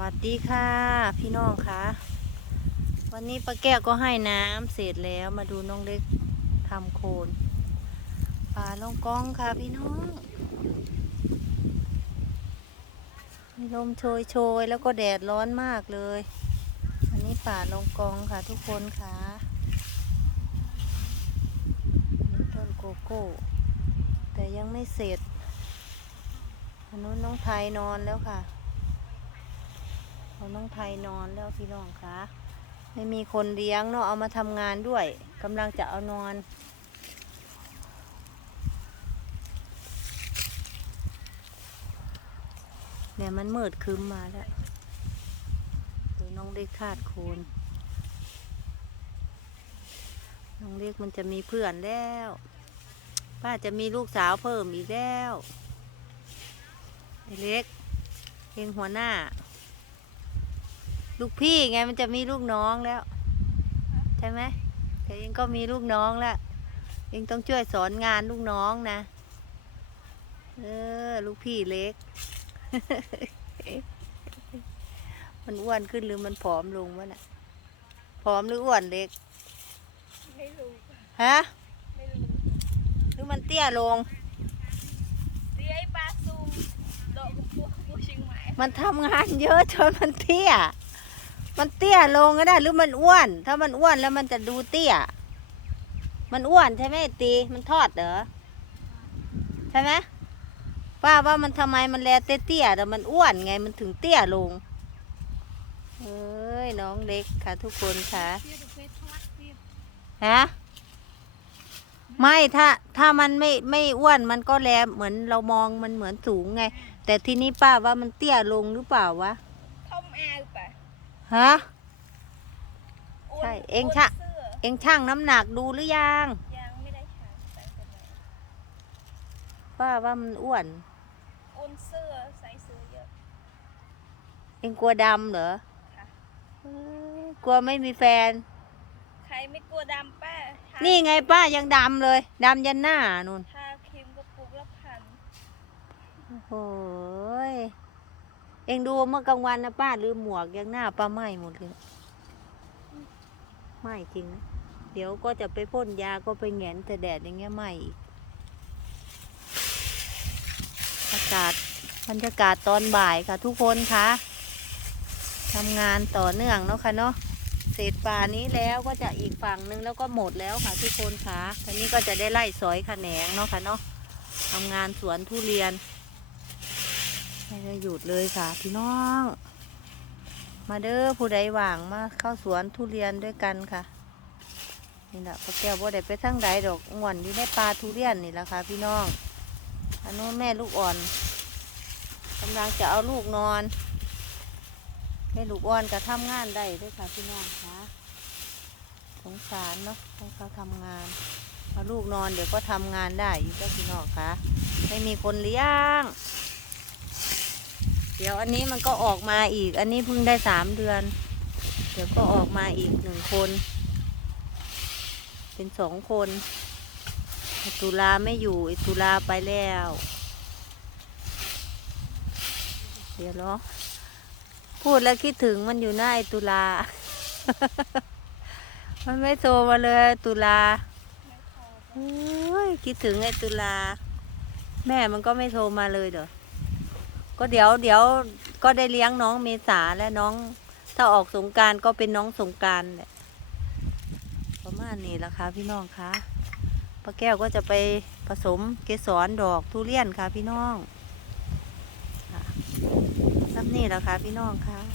วัสดีค่ะ พี่น้องคะวันนี้ป้าแก้วก็ให้น้ำเสร็จแล้วมาดูน้องเล็กทำโคนป่าลงกองค่ะพี่น้องลมโชยโชยแล้วก็แดดร้อนมากเลยอันนี้ป่าลงกองค่ะทุกคนค่ะนต้นโกโก้ แต่ยังไม่เสร็จอันนู้นน้องไทยนอนแล้วค่ะ เอาน้องไทยนอนแล้วพี่น้องคะไม่มีคนเลี้ยงเนาะเอามาทำงานด้วยกำลังจะเอานอนเนี่ยมันมืดครึ้มมาแล้วเดี๋ยวน้องเล็กคาดโคนน้องเล็กมันจะมีเพื่อนแล้ว ป้าจะมีลูกสาวเพิ่มอีกแล้วเล็กเองหัวหน้า ลูกพี่ไงมันจะมีลูกน้องแล้ว ใช่ไหมแต่เองก็มีลูกน้องแล้วเองต้องช่วยสอนงานลูกน้องนะเออลูกพี่เล็ก มันอ้วนขึ้นหรือมันผอมลงวะน่ะผอมหรืออ้วนเล็กไม่รู้ฮะไม่รู้หรือมันเตี้ยลงเรียปลาซูมดอกกระปูกระปูเชียงใหม่มันทำงานเยอะจนมันเตี้ย มันเตี้ยลงก็ได้หรือมันอ้วน ถ้ามันอ้วนแล้วมันจะดูเตี้ย มันอ้วนใช่ไหมตีมันทอดเหรอใช่ไหมป้าว่ามันทำไมมันแลเตี้ยแต่มันอ้วนไงมันถึงเตี้ยลงเอ้ยน้องเล็กค่ะทุกคนค่ะฮะไม่ถ้าถ้ามันไม่ไม่อ้วนมันก็แลเหมือนเรามองมันเหมือนสูงไง แต่ทีนี้ป้าว่ามันเตี้ยลงหรือเปล่าวะทอมแอร์ปะ ฮะอ้วนใช่เองวนชะเสื้อเอ็งช่างน้ำหนักดูหรือยัง ยังไม่ได้ค่ะใส่แต่ไหนป้าว่ามันอ้วน อ้วนเสื้อใส่เสื้อเยอะเอ็งกลัวดำเหรอค่ะเอ้ยกลัวไม่มีแฟน ใครไม่กลัวดำป้าทานี่ไงป้ายังดำเลยดำยันหน้านู่นทาครีมกระปุกละพันโอ้โหย เองดูเมื่อกลางวันนะป้าลืมหมวกยังหน้าป้าไหม้หมดเลยไหม้จริงนะเดี๋ยวก็จะไปพ่นยาก็ไปแงนแต่แดดอย่างเงี้ยไหม้อีกอากาศบรรยากาศตอนบ่ายค่ะทุกคนคะทำงานต่อเนื่องเนาะค่ะเนาะเศษป่านี้แล้วก็จะอีกฝั่งนึงแล้วก็หมดแล้วค่ะทุกคนคะทีนี้ก็จะได้ไล่สอยแขนงเนาะค่ะเนาะทำงานสวนทุเรียน ไม่ได้หยุดเลยค่ะพี่น้อง มาเด้อผู้ใดหว่างมาเข้าสวนทุเรียนด้วยกันค่ะ นี่แหละป้าแก้วบ่ได้ไปทั้งใดดอกง่วนอยู่ในป่าทุเรียนนี่แหละค่ะพี่น้องอันนู้นแม่ลูกอ่อนกำลังจะเอาลูกนอนแม่ลูกอ่อนก็ทำงานได้ด้วยค่ะพี่น้องค่ะสงสารเนาะให้เขาทำงานเอาลูกนอนเดี๋ยวก็ทำงานได้อยู่จ้าพี่น้องค่ะไม่มีคนเลี้ยง เดี๋ยวอันนี้มันก็ออกมาอีก อันนี้เพิ่งได้สามเดือน เดี๋ยวก็ออกมาอีกหนึ่งคน เป็นสองคนไอตุลาไม่อยู่ไอตุลาไปแล้ว เดี๋ยวเนาะพูดแล้วคิดถึงมันอยู่หน้าไอตุลา มันไม่โทรมาเลยตุลาไม่พอโอ้ยคิดถึงไอตุลา แม่มันก็ไม่โทรมาเลยเด้อ ก็เดี๋ยวเดี๋ยวก็ได้เลี้ยงน้องเมษาและน้อง ถ้าออกสงการก็เป็นน้องสงการแหละประมาณนี้ละค่ะพี่น้องคะป้าแก้วก็จะไปผสมเกสรดอกทุเรียนค่ะพี่น้องค่ะซ้ำนี่แล้วค่ะพี่น้องคะ